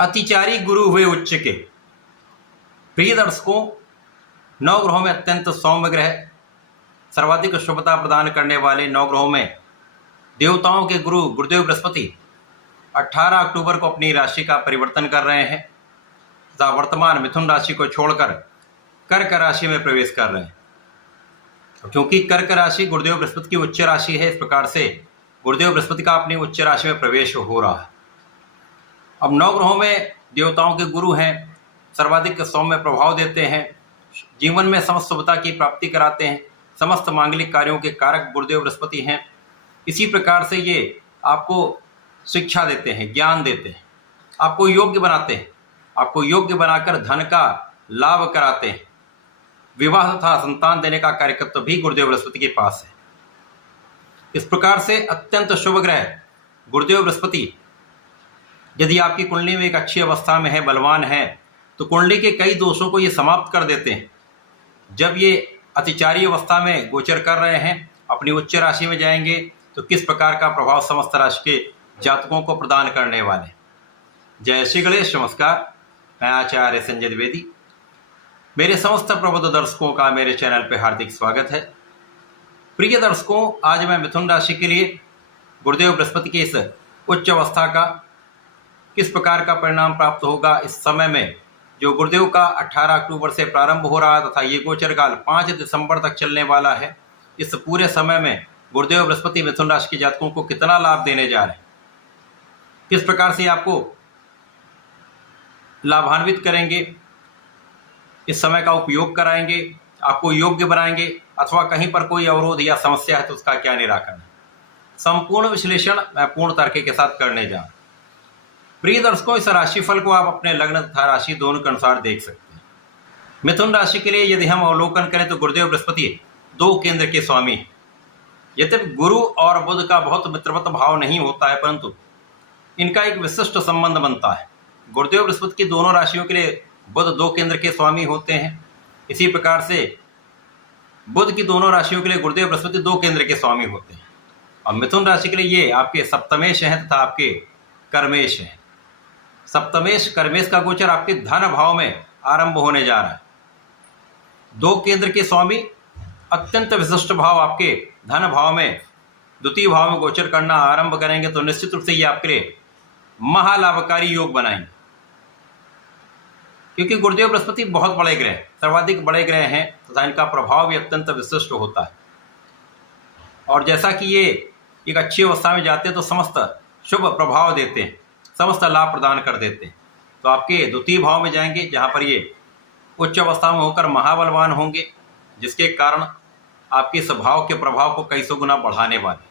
अतिचारी गुरु हुए उच्च के। प्रिय दर्शकों, नौ ग्रहों में अत्यंत सौम्य ग्रह, सर्वाधिक शुभता प्रदान करने वाले नौ ग्रहों में देवताओं के गुरु गुरुदेव बृहस्पति 18 अक्टूबर को अपनी राशि का परिवर्तन कर रहे हैं तथा वर्तमान मिथुन राशि को छोड़कर कर्क राशि में प्रवेश कर रहे हैं। क्योंकि कर्क राशि गुरुदेव बृहस्पति की उच्च राशि है, इस प्रकार से गुरुदेव बृहस्पति का अपनी उच्च राशि में प्रवेश हो रहा है। अब नौ ग्रहों में देवताओं के गुरु हैं, सर्वाधिक सौम्य प्रभाव देते हैं, जीवन में समस्त शुभता की प्राप्ति कराते हैं, समस्त मांगलिक कार्यों के कारक गुरुदेव बृहस्पति हैं। इसी प्रकार से ये आपको शिक्षा देते हैं, ज्ञान देते हैं, आपको योग्य बनाते हैं, आपको योग्य बनाकर धन का लाभ कराते हैं। विवाह तथा संतान देने का कार्यकर्ता भी गुरुदेव बृहस्पति के पास है। इस प्रकार से अत्यंत शुभ ग्रह गुरुदेव बृहस्पति यदि आपकी कुंडली में एक अच्छी अवस्था में है, बलवान है, तो कुंडली के कई दोषों को ये समाप्त कर देते हैं। जब ये अतिचारी अवस्था में गोचर कर रहे हैं, अपनी उच्च राशि में जाएंगे तो किस प्रकार का प्रभाव समस्त राशि के जातकों को प्रदान करने वाले। जय श्री गणेश, नमस्कार। मैं आचार्य संजय द्विवेदी। मेरे समस्त प्रबुद्ध दर्शकों का मेरे चैनल पर हार्दिक स्वागत है। प्रिय दर्शकों, आज मैं मिथुन राशि के लिए गुरुदेव बृहस्पति की इस उच्च अवस्था का किस प्रकार का परिणाम प्राप्त होगा, इस समय में जो गुरुदेव का 18 अक्टूबर से प्रारंभ हो रहा है तथा ये गोचर काल 5 दिसंबर तक चलने वाला है, इस पूरे समय में गुरुदेव बृहस्पति मिथुन राशि के जातकों को कितना लाभ देने जा रहे हैं, किस प्रकार से आपको लाभान्वित करेंगे, इस समय का उपयोग कराएंगे, आपको योग्य बनाएंगे, अथवा कहीं पर कोई अवरोध या समस्या है तो उसका क्या निराकरण है, संपूर्ण विश्लेषण मैं पूर्ण तर्क के साथ करने जा रहा हूं। प्रिय दर्शकों, इस राशिफल को आप अपने लग्न तथा राशि दोनों के अनुसार देख सकते हैं। मिथुन राशि के लिए यदि हम अवलोकन करें तो गुरुदेव बृहस्पति 2 केंद्र के स्वामी हैं। यद्यपि गुरु और बुध का बहुत मित्रवत भाव नहीं होता है, परंतु इनका एक विशिष्ट संबंध बनता है। गुरुदेव बृहस्पति की दोनों राशियों के लिए बुध 2 केंद्र के स्वामी होते हैं। इसी प्रकार से बुध की दोनों राशियों के लिए गुरुदेव बृहस्पति 2 केंद्र के स्वामी होते हैं। और मिथुन राशि के लिए ये आपके सप्तमेश हैं तथा आपके कर्मेश हैं। सप्तमेश कर्मेश का गोचर आपके धन भाव में आरंभ होने जा रहा है। 2 केंद्र के स्वामी अत्यंत विशिष्ट भाव आपके धन भाव में द्वितीय भाव में गोचर करना आरंभ करेंगे तो निश्चित रूप से ये आपके लिए महालाभकारी योग बनाएंगे। क्योंकि गुरुदेव बृहस्पति बहुत बड़े ग्रह, सर्वाधिक बड़े ग्रह हैं तथा इनका प्रभाव भी अत्यंत विशिष्ट होता है। और जैसा कि ये एक अच्छी अवस्था में जाते हैं तो समस्त शुभ प्रभाव देते हैं, समस्त लाभ प्रदान कर देते हैं। तो आपके द्वितीय भाव में जाएंगे जहाँ पर ये उच्च अवस्था में होकर महाबलवान होंगे, जिसके कारण आपके स्वभाव के प्रभाव को कई सौ गुना बढ़ाने वाले।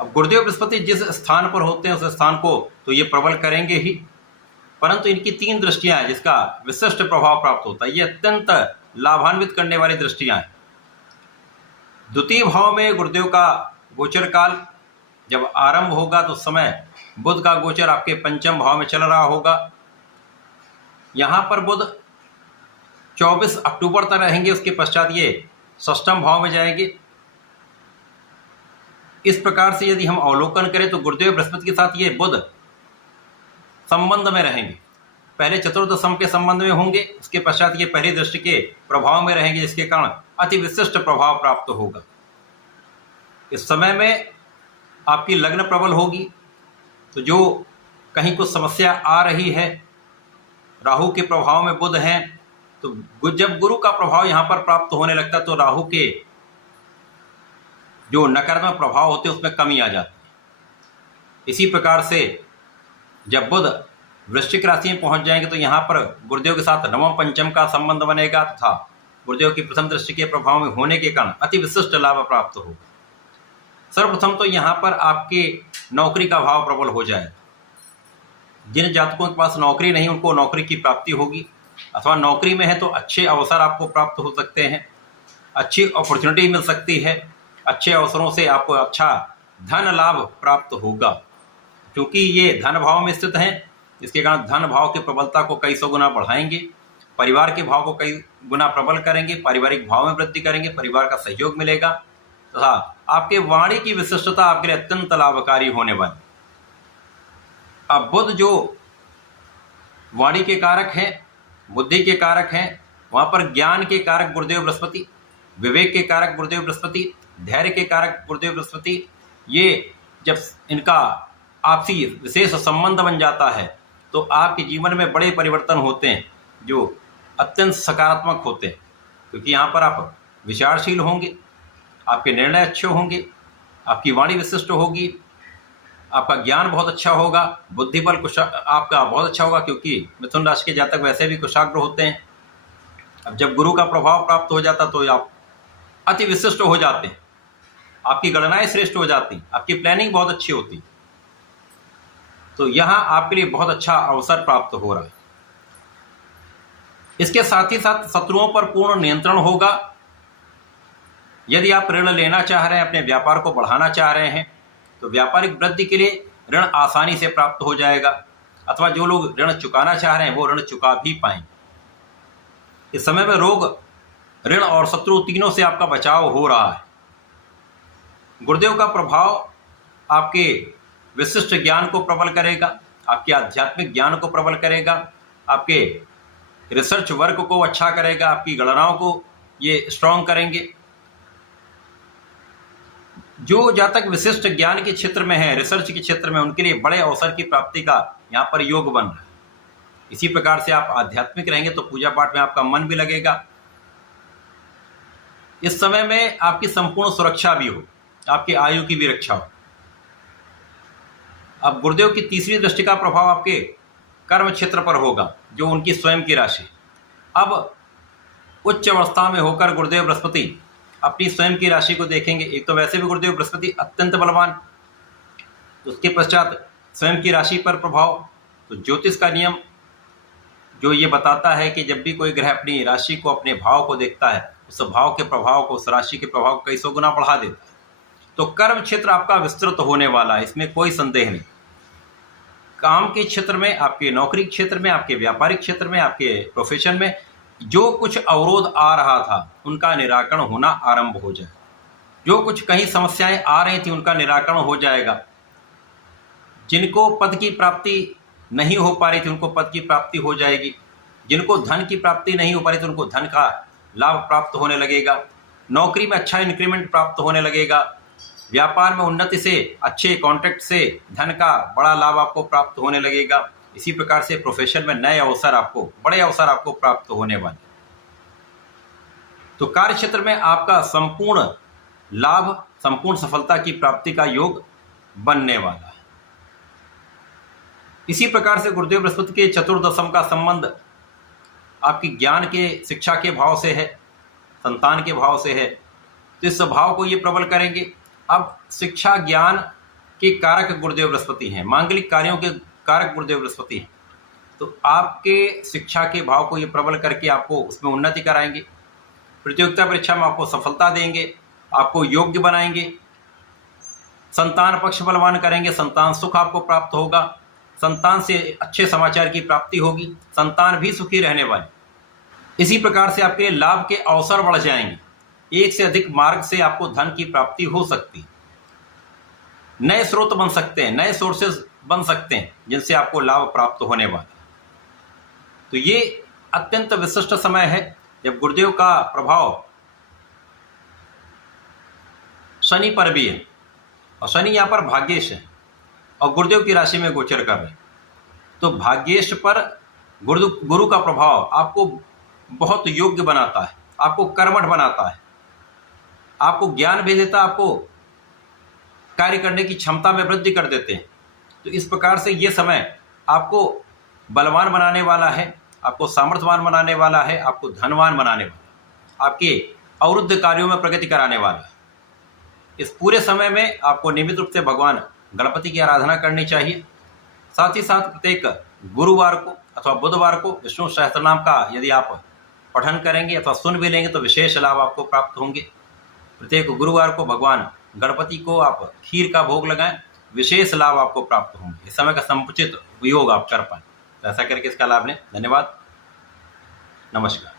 अब गुरुदेव बृहस्पति जिस स्थान पर होते हैं उस स्थान को तो ये प्रबल करेंगे ही, परंतु इनकी 3 दृष्टियां हैं जिसका विशिष्ट प्रभाव प्राप्त होता है। ये अत्यंत लाभान्वित करने वाली दृष्टियां हैं। द्वितीय भाव में गुरुदेव का गोचर काल जब आरंभ होगा तो समय बुध का गोचर आपके पंचम भाव में चल रहा होगा। यहाँ पर बुध 24 अक्टूबर तक रहेंगे, उसके पश्चात ये षष्ठम भाव में जाएंगे। इस प्रकार से यदि हम अवलोकन करें तो गुरुदेव बृहस्पति के साथ ये बुध संबंध में रहेंगे। पहले चतुर्दशम के संबंध में होंगे, उसके पश्चात ये पहली दृष्टि के प्रभाव में रहेंगे, जिसके कारण अति विशिष्ट प्रभाव प्राप्त होगा। इस समय में आपकी लग्न प्रबल होगी, तो जो कहीं कुछ समस्या आ रही है, राहु के प्रभाव में बुध हैं, तो जब गुरु का प्रभाव यहाँ पर प्राप्त होने लगता है तो राहु के जो नकारात्मक प्रभाव होते हैं उसमें कमी आ जाती है। इसी प्रकार से जब बुध वृश्चिक राशि में पहुंच जाएंगे तो यहाँ पर गुरुदेव के साथ नवम पंचम का संबंध बनेगा तथा गुरुदेव की प्रथम दृष्टि के प्रभाव में होने के कारण अति विशिष्ट लाभ प्राप्त होगा। सर्वप्रथम तो यहाँ पर आपके नौकरी का भाव प्रबल हो जाए। जिन जातकों के पास नौकरी नहीं उनको नौकरी की प्राप्ति होगी, अथवा नौकरी में है तो अच्छे अवसर आपको प्राप्त हो सकते हैं, अच्छी अपॉर्चुनिटी मिल सकती है, अच्छे अवसरों से आपको अच्छा धन लाभ प्राप्त होगा। क्योंकि ये धन भाव में स्थित हैं, इसके कारण धन भाव की प्रबलता को कई सौ गुना बढ़ाएंगे, परिवार के भाव को कई गुना प्रबल करेंगे, पारिवारिक भाव में वृद्धि करेंगे, परिवार का सहयोग मिलेगा तथा आपके वाणी की विशिष्टता आपके लिए अत्यंत लाभकारी होने वाली। अब बुध जो वाणी के कारक हैं, बुद्धि के कारक हैं, वहाँ पर ज्ञान के कारक गुरुदेव बृहस्पति, विवेक के कारक गुरुदेव बृहस्पति, धैर्य के कारक गुरुदेव बृहस्पति, ये जब इनका आपसी विशेष संबंध बन जाता है तो आपके जीवन में बड़े परिवर्तन होते हैं जो अत्यंत सकारात्मक होते हैं, क्योंकि यहाँ पर आप विचारशील होंगे, आपके निर्णय अच्छे होंगे, आपकी वाणी विशिष्ट होगी, आपका ज्ञान बहुत अच्छा होगा, बुद्धि बल आपका बहुत अच्छा होगा, क्योंकि मिथुन राशि के जातक वैसे भी कुशाग्र होते हैं। अब जब गुरु का प्रभाव प्राप्त हो जाता तो आप अति विशिष्ट हो जाते हैं, आपकी गणनाएं श्रेष्ठ हो जाती, आपकी प्लानिंग बहुत अच्छी होती। तो यहाँ आपके लिए बहुत अच्छा अवसर प्राप्त हो रहा है। इसके साथ ही साथ शत्रुओं पर पूर्ण नियंत्रण होगा। यदि आप ऋण लेना चाह रहे हैं, अपने व्यापार को बढ़ाना चाह रहे हैं, तो व्यापारिक वृद्धि के लिए ऋण आसानी से प्राप्त हो जाएगा, अथवा जो लोग ऋण चुकाना चाह रहे हैं वो ऋण चुका भी पाएंगे। इस समय में रोग, ऋण और शत्रु तीनों से आपका बचाव हो रहा है। गुरुदेव का प्रभाव आपके विशिष्ट ज्ञान को प्रबल करेगा, आपके आध्यात्मिक ज्ञान को प्रबल करेगा, आपके रिसर्च वर्क को अच्छा करेगा, आपकी गणनाओं को ये स्ट्रॉन्ग करेंगे। जो जातक विशिष्ट ज्ञान के क्षेत्र में है, रिसर्च के क्षेत्र में, उनके लिए बड़े अवसर की प्राप्ति का यहाँ पर योग बन रहा है। इसी प्रकार से आप आध्यात्मिक रहेंगे तो पूजा पाठ में आपका मन भी लगेगा। इस समय में आपकी संपूर्ण सुरक्षा भी हो, आपकी आयु की भी रक्षा हो। अब गुरुदेव की तीसरी दृष्टि का प्रभाव आपके कर्म क्षेत्र पर होगा, जो उनकी स्वयं की राशि। अब उच्च अवस्था में होकर गुरुदेव बृहस्पति अपनी स्वयं की राशि को देखेंगे। एक तो वैसे भी गुरुदेव बृहस्पति अत्यंत बलवान, तो उसके पश्चात स्वयं की राशि पर प्रभाव। तो ज्योतिष का नियम जो ये बताता है कि जब भी कोई ग्रह अपनी राशि को, अपने भाव को देखता है, उस भाव के प्रभाव को, उस राशि के प्रभाव को कई सौ गुना बढ़ा देता है। तो कर्म क्षेत्र आपका विस्तृत होने वाला है, इसमें कोई संदेह नहीं। काम के क्षेत्र में, आपके नौकरी क्षेत्र में, आपके व्यापारिक क्षेत्र में, आपके प्रोफेशन में जो कुछ अवरोध आ रहा था उनका निराकरण होना आरंभ हो जाए। जो कुछ कहीं समस्याएं आ रही थी उनका निराकरण हो जाएगा। जिनको पद की प्राप्ति नहीं हो पा रही थी उनको पद की प्राप्ति हो जाएगी। जिनको धन की प्राप्ति नहीं हो पा रही थी उनको धन का लाभ प्राप्त होने लगेगा। नौकरी में अच्छा इंक्रीमेंट प्राप्त होने लगेगा। व्यापार में उन्नति से, अच्छे कॉन्ट्रैक्ट से धन का बड़ा लाभ आपको प्राप्त होने लगेगा। इसी प्रकार से प्रोफेशन में नए अवसर आपको, बड़े अवसर आपको प्राप्त होने वाले। तो कार्य क्षेत्र में आपका संपूर्ण लाभ, संपूर्ण सफलता की प्राप्ति का योग बनने वाला है। इसी प्रकार से गुरुदेव बृहस्पति के चतुर्दशम का संबंध आपकी ज्ञान के, शिक्षा के भाव से है, संतान के भाव से है। तो इस भाव को ये प्रबल करेंगे। अब शिक्षा ज्ञान के कारक गुरुदेव बृहस्पति हैं, मांगलिक कार्यों के कारक गुरुदेव बृहस्पति हैं। तो आपके शिक्षा के भाव को ये प्रबल करके आपको उसमें उन्नति कराएंगे। प्रतियोगिता परीक्षा में आपको सफलता देंगे, आपको योग्य बनाएंगे। संतान पक्ष बलवान करेंगे, संतान सुख आपको प्राप्त होगा, संतान से अच्छे समाचार की प्राप्ति होगी, संतान भी सुखी रहने वाले। इसी प्रकार से आपके लाभ के अवसर बढ़ जाएंगे। एक से अधिक मार्ग से आपको धन की प्राप्ति हो सकती है। नए स्रोत बन सकते हैं, नए सोर्सेज बन सकते हैं जिनसे आपको लाभ प्राप्त होने वाला। तो ये अत्यंत विशिष्ट समय है जब गुरुदेव का प्रभाव शनि पर भी है, और शनि यहाँ पर भाग्येश है और गुरुदेव की राशि में गोचर कर रहे हैं। तो भाग्येश पर गुरु का प्रभाव आपको बहुत योग्य बनाता है, आपको कर्मठ बनाता है, आपको ज्ञान भी देता है, आपको कार्य करने की क्षमता में वृद्धि कर देते हैं। तो इस प्रकार से ये समय आपको बलवान बनाने वाला है, आपको सामर्थ्यवान बनाने वाला है, आपको धनवान बनाने वाला है, आपके अवरुद्ध कार्यों में प्रगति कराने वाला है। इस पूरे समय में आपको नियमित रूप से भगवान गणपति की आराधना करनी चाहिए। साथ ही साथ प्रत्येक गुरुवार को अथवा बुधवार को विष्णु सहस्त्रनाम का यदि आप पठन करेंगे अथवा सुन भी लेंगे तो विशेष लाभ आपको प्राप्त होंगे। प्रत्येक गुरुवार को भगवान गणपति को आप खीर का भोग लगाएं, विशेष लाभ आपको प्राप्त होंगे। इस समय का समुचित उपयोग आप कर पाएं। तो ऐसा करके इसका लाभ लें। धन्यवाद, नमस्कार।